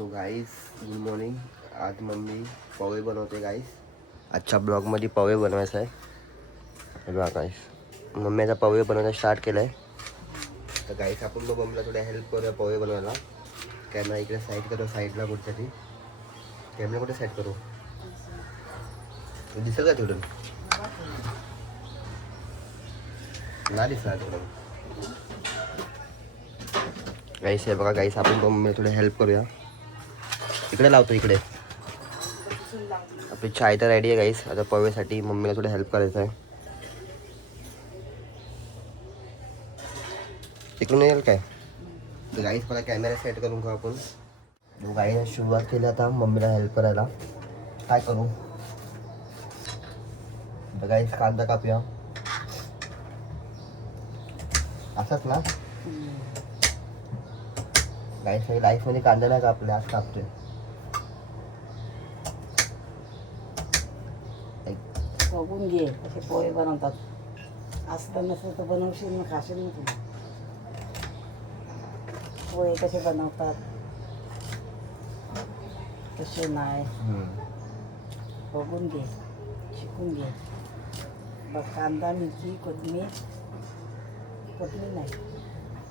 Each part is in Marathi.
So guys good morning. आज मम्मी पोहे बनवते गाईस. आजच्या ब्लॉगमध्ये पोहे बनवायचं आहे. हे बघा गाईस, मम्मी आता पोहे बनवायला स्टार्ट केलं आहे. तर गाईस आपण मग मम्मीला थोड्या हेल्प करूया पोहे बनवायला. कॅमेरा इकडे साईड करू, साईडला कुठेतरी कॅमेरा कुठे साईड करू, दिसेल का तिकडून? नाही दिसणार तिकडून. गाईस हे बघा गाईस, आपण मम्मीला थोडी हेल्प करूया. इकडे लावतो, इकडे आपली चाय तर रेडी आहे गाईस. आता पोहेसाठी मम्मीला थोडी हेल्प करायचं आहे. तिकडून येईल काय? तर गाईस मला कॅमेरा सेट करून का आपण गाईने सुरुवात केली आता मम्मीला हेल्प करायला. काय करू? तर गाईस कांदा कापूया. असंच ना गाईस, लाईफमध्ये कांदा नाही कापले, आज कापतोय. बघून घे असे पोहे बनवतात. असतं नसतं तर बनवशील ना, खाशील ना तू. पोहे कसे बनवतात कसे नाही बघून घे, शिकून घे. बघ, कांदा, मिरची, कोथिंबीर नाही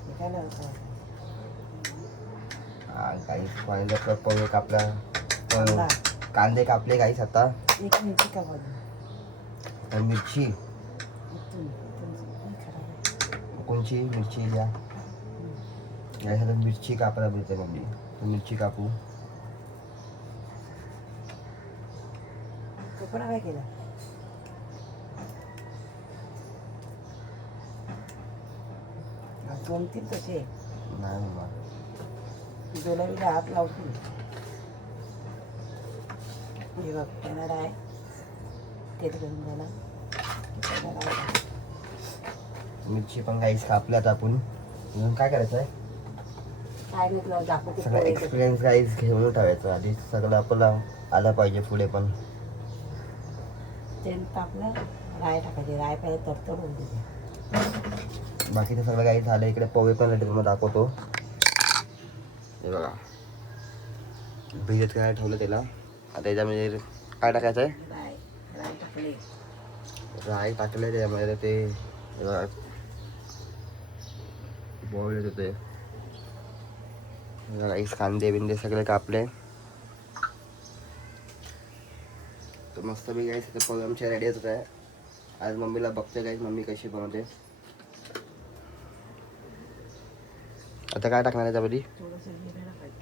हे काय लावतात. गाईस पोहे कापला, कांदा, कांदे कापले गाईस. आता एक मिरची का बघ, मिरची खराब आहे. कोणची मिरची द्या. यासाठी मिरची कापायला मिळते मम्मी. मिरची कापू. कपडा काय केला? जमतील तसे नाही मम्मा, डोलावीला हात लावतील. हे बघ, येणार आहे तेल गरम झाला. मिरची पण गाईस कापल्यात आपण. म्हणून काय करायचं आहे, काय नाही तुला दाखवते. सगळं एक्सपिरियन्स गाईस घेऊन ठेवायचं. आधी सगळं आपल्याला आलं पाहिजे पुढे. पण तेल टाकलं, राय टाकायची. राय पाहिजे तडतड होऊ देते. बाकीचं सगळं काही झालं. इकडे पोहे पण रेडी तुम्हाला दाखवतो. हे बघा, भिजत काय ठेवलं त्याला. आता त्याच्यामध्ये काय टाकायचं आहे? राय टाकले, राई टाकले त्याच्यामध्ये. ते बॉईल होते. राईस, कांदे बिंदे सगळे कापले. तर मस्त बी गाईस ते पोहे आमच्या रेडी होत आहे. आज मम्मीला बघते गाईस मम्मी कशी बनवते. आता काय टाकणार आहे त्यामध्ये? थोडंसं जिरं टाकायचं.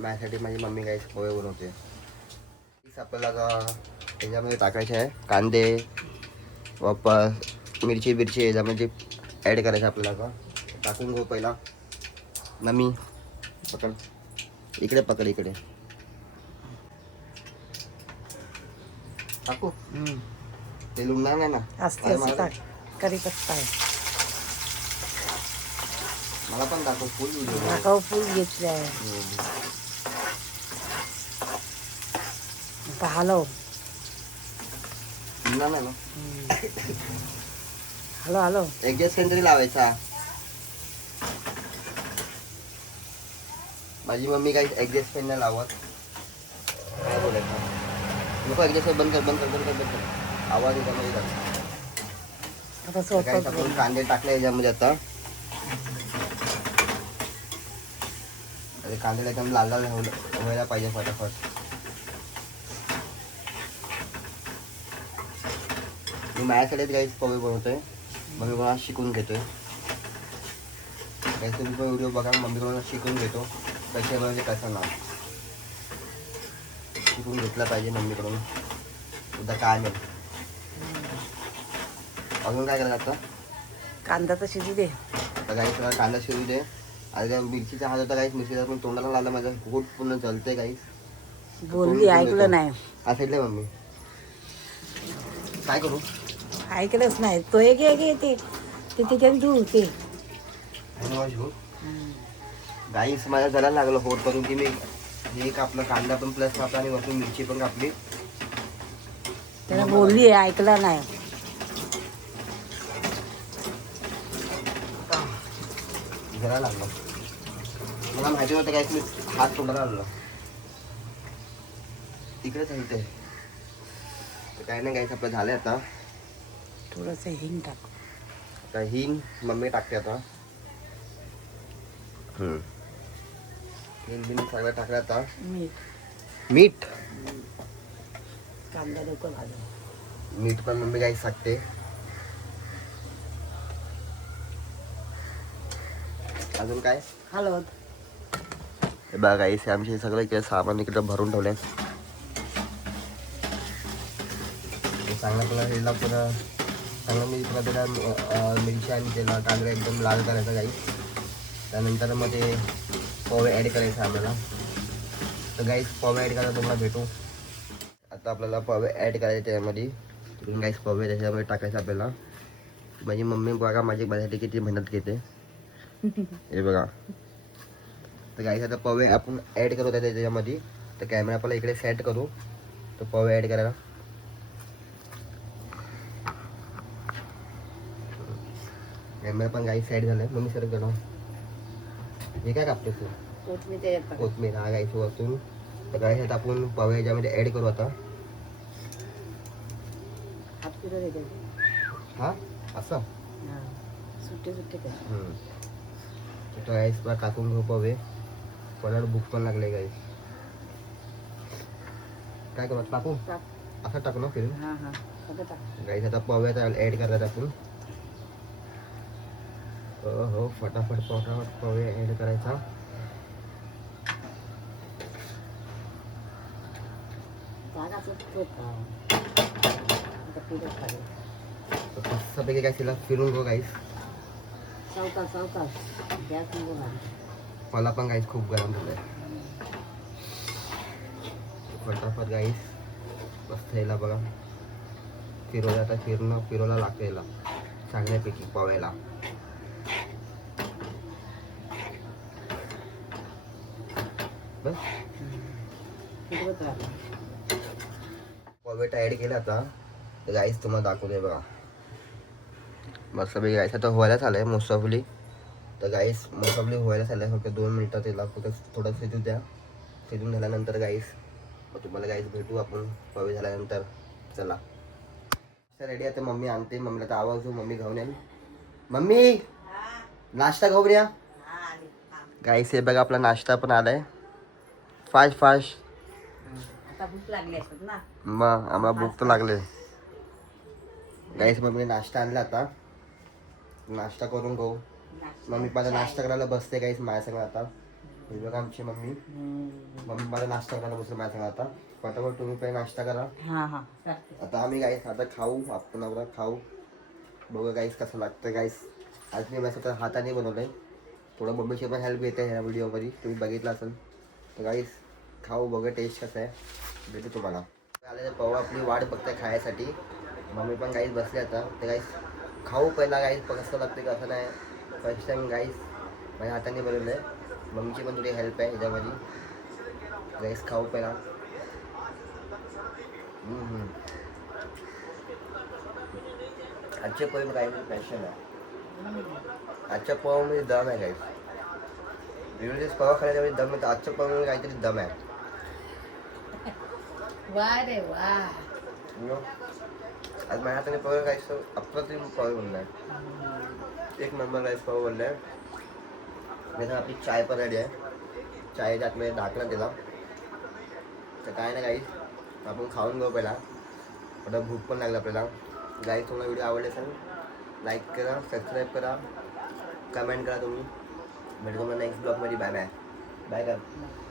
माझ्यासाठी माझी मम्मी गाईस पोहे बनवते. आपल्याला त्याच्यामध्ये टाकायचे आहे कांदे, वापस मिरची बिरची याच्यामध्ये ॲड करायचं आपल्याला. का टाकून घेऊ पहिला. मम्मी पकड, इकडे पकड, इकडे टाकू. ते लुंगणार नाही ना? असते असं टाक, कढीपत्ता आहे. मला पण दाखव फुल व्हिडिओ. दाखव, फूल घेतले आहे. आता हलव. लुंगणार नाही ना? हलव. एक दिवस सेंटरी लावायचा. माझी मम्मी काही ॲडजस्ट पेन नाही लावत. काय बोलायचं नको. ॲडजस्ट बंद कर. आवाज याच्यामध्ये जातो. आता सोपं आपण कांदे टाकले याच्यामध्ये. आता अरे कांद्याला एकदम लाल लाल व्हायला पाहिजे फटाफट. मी माझ्याकडेच गाईस पोहे बनवतोय. मम्मी कोणाला शिकून घेतोय. काही तुम्ही पण व्हिडिओ बघा, मम्मी कोणाला शिकून घेतो कसे बनवते कसं नाही. शिकून घेतला पाहिजे मम्मीकडून. उद्या काय नाही. अजून काय करायचं आता? कांदा तर शिजू दे. आता गाईस मला कांदा शिजू दे. आता काय मिरचीचा हात होता गाईस, मिरचीचा पण तोंडाला लागला. माझं पोट पूर्ण जळतंय गाईस. बोलली, ऐकलं नाही. हा साईडला मम्मी. काय करू? ऐकलंच नाही. तो एक ते त्याच्यात धुऊ ते. गाईस माझ्या जळायला लागलं होत करून की मी हे कापलं, कांदा पण प्लस कापला आणि वरतून मिरची पण कापली. त्याला बोलली, ऐकला नाही. जळायला लागलं. मला माहिती नव्हतं काय मी हात तोंडाला आणला इकडेच आहे इथे तर काय नाही गाईस आपलं झालंय आता थोडंसं हिंग टाक. आता हिंग मम्मी टाकते आता हिंग बिन सगळं टाकलं आता मीठ मीठ कांदा लवकर भाजून. मीठ पण मम्मी गाईस टाकते अजून काय हळद. हे बघा गाईस आमचे सगळं इकडे सामान इकडे भरून ठेवलंय चांगला पुन्हा हेला पुन्हा चांगला मी पुन्हा त्याला मिरची आणि त्याला कांदा एकदम लाल करायचा गाईस त्यानंतर मग ते पोहे ॲड करायचं आम्हाला तर गाईस पोहे ॲड करायला तुम्हाला भेटू आता आपल्याला पोहे ॲड करायचे त्यामध्ये तुम्ही गाईस पोहे त्याच्यामध्ये टाकायचं आपल्याला माझी मम्मी बघा माझ्यासाठी किती मेहनत घेते हे बघा तर गाईस आता पोहे आपण ॲड करू त्याच्यामध्ये तर कॅमेरा आपल्याला इकडे सेट करू तर पोहे ॲड करायला कॅमेरा पण गाईस सेट झालाय मम्मी सर करा हे काय कापते तू कोथमीर त्याच्यात टाक. कोथमीर हा गाईस वरतून तर गाईस आता आपण पोहे याच्यामध्ये ॲड करू आता हात किलो देते. हा असं हां सुट्टे सुट्टे कर. तर गाईस मला टाकून घेऊ पोहे कोणाला भूक पण लागले गाईस काय करू टाकू टाक. असं टाकू ना फिरून हां हां सगळं टाक. गाईस आता पोहे ॲड करतात आपण हो फटाफट पोहे ॲड करायचा जागा आता पिठच खाली. सगळे काय तिला फिरून गो गाईस सावकाश गॅस नको घाल. मला पण गाईस खूप गरम झालंय फटाफट गाईस मस्त यायला बघा फिरवलं आता फिरवला लागतं याला चांगल्यापैकी पोह्याला बस फिरवत राहा. पोहे ॲड केला आता तर गाईस तुम्हाला दाखवते बघा मस्तपैकी गाईस आता व्हायलाच आलंय मोस्टऑफली तर गाईस मोस्टऑफली व्हायलाच आलंय फक्त 2 मिनटं त्याला फक्त थोडं शिजू द्या शिजून झाल्यानंतर गाईस मग तुम्हाला गाईस भेटू आपण पोहे झाल्यानंतर चला रेडी आता मम्मी आणते मम्मीला तर आवाज देऊ मम्मी घेऊन येईल मम्मी नाश्ता घेऊन या गाईस हे बघा आपला नाश्ता पण आलाय फास्ट आता भूक लागली असत ना. मग आम्हाला भूक तर लागले गाईस मम्मीने नाश्ता आणला आता नाश्ता करून घेऊ मम्मी माझा नाश्ता करायला बसते गाईस माझ्या संग आता हे बघा आमची मम्मी माझा नाश्ता करायला बसते माझ्या संग आता फटाफट तुम्ही काही नाश्ता करा हां हां आता आम्ही गाईस आता खाऊ आपण आता खाऊ बघा गाईस कसं लागतं गाईस आज मी माझ्या स्वतः हाताने बनवलंय थोडं मम्मीची पण हेल्प येते ह्या व्हिडिओमध्ये तुम्ही बघितलं असेल तर गाईस खाऊ बघा टेस्ट कसं आहे भेटू तुम्हाला आले तर पाहू आपली वाट बघते खायसाठी मम्मी पण गाईस बसले आता तर गाईस खाऊ पहिला गाईस कसं लागते कसं नाही फर्स्ट टाइम गाईस माझ्या हाताने बनवलं आहे मम्मीची पण थोडी हेल्प आहे ह्याच्यामध्ये गाईस खाऊ पहिला आजच्या पोहे गाईस पॅशन आहे आजच्या पोहामध्ये दम आहे गाईस दिवस पोहा खाण्याच्या दम आहे आजच्या पोहामध्ये काहीतरी दम आहे वा रे वा. आज माझ्या हाताने पोहे गाईस अप्रतिम पोहे बनलाय एक नंबर गाईस पोहे बनलाय मी आपली चाय पण रेडी आहे चाय त्यातमध्ये ढाकला दिला तर काय ना गाईस आपण खाऊन घेऊ पहिला आता भूक पण लागला आपल्याला गाईस तुम्हाला व्हिडिओ आवडले असेल लाईक करा सबस्क्राईब करा कमेंट करा तुम्ही भेटू मला नेक्स्ट ब्लॉगमध्ये बाय बाय बाय कर